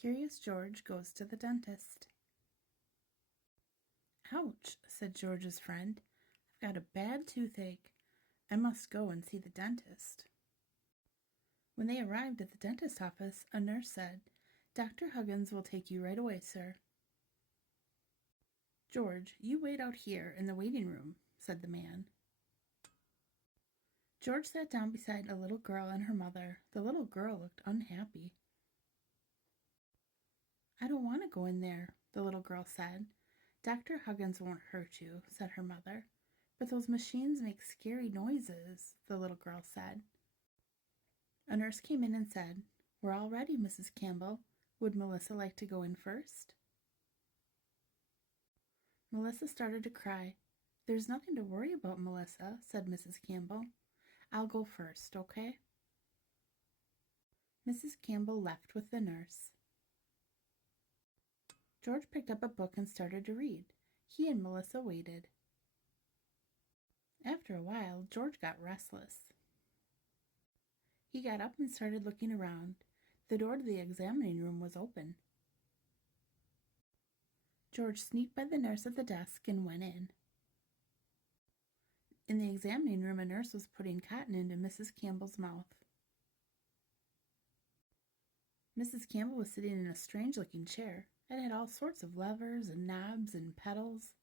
Curious George Goes to the Dentist. Ouch, said George's friend. I've got a bad toothache. I must go and see the dentist. When they arrived at the dentist's office, a nurse said, Dr. Huggins will take you right away, sir. George, you wait out here in the waiting room, said the man. George sat down beside a little girl and her mother. The little girl looked unhappy. I don't want to go in there, the little girl said. Dr. Huggins won't hurt you, said her mother. But those machines make scary noises, the little girl said. A nurse came in and said, We're all ready, Mrs. Campbell. Would Melissa like to go in first? Melissa started to cry. There's nothing to worry about, Melissa, said Mrs. Campbell. I'll go first, okay? Mrs. Campbell left with the nurse. George picked up a book and started to read. He and Melissa waited. After a while, George got restless. He got up and started looking around. The door to the examining room was open. George sneaked by the nurse at the desk and went in. In the examining room, a nurse was putting cotton into Mrs. Campbell's mouth. Mrs. Campbell was sitting in a strange-looking chair. It had all sorts of levers and knobs and pedals.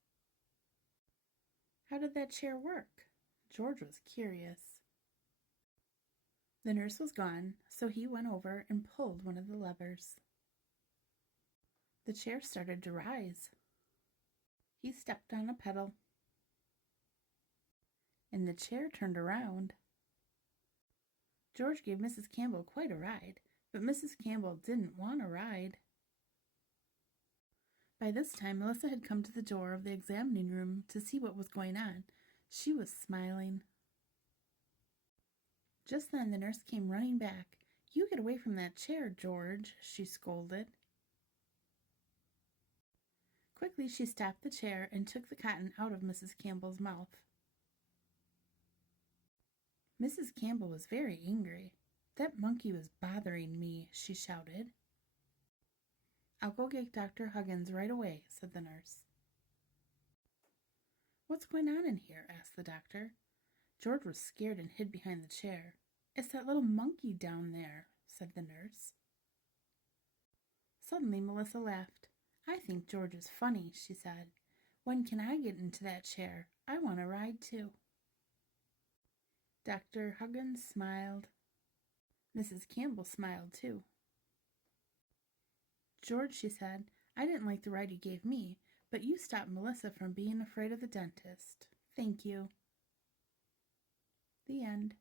How did that chair work? George was curious. The nurse was gone, so he went over and pulled one of the levers. The chair started to rise. He stepped on a pedal, and the chair turned around. George gave Mrs. Campbell quite a ride, but Mrs. Campbell didn't want a ride. By this time, Melissa had come to the door of the examining room to see what was going on. She was smiling. Just then, the nurse came running back. You get away from that chair, George, she scolded. Quickly, she stopped the chair and took the cotton out of Mrs. Campbell's mouth. Mrs. Campbell was very angry. That monkey was bothering me, she shouted. I'll go get Dr. Huggins right away, said the nurse. What's going on in here? Asked the doctor. George was scared and hid behind the chair. It's that little monkey down there, said the nurse. Suddenly, Melissa laughed. I think George is funny, she said. When can I get into that chair? I want to ride too. Dr. Huggins smiled. Mrs. Campbell smiled too. George, she said, I didn't like the ride you gave me, but you stopped Melissa from being afraid of the dentist. Thank you. The end.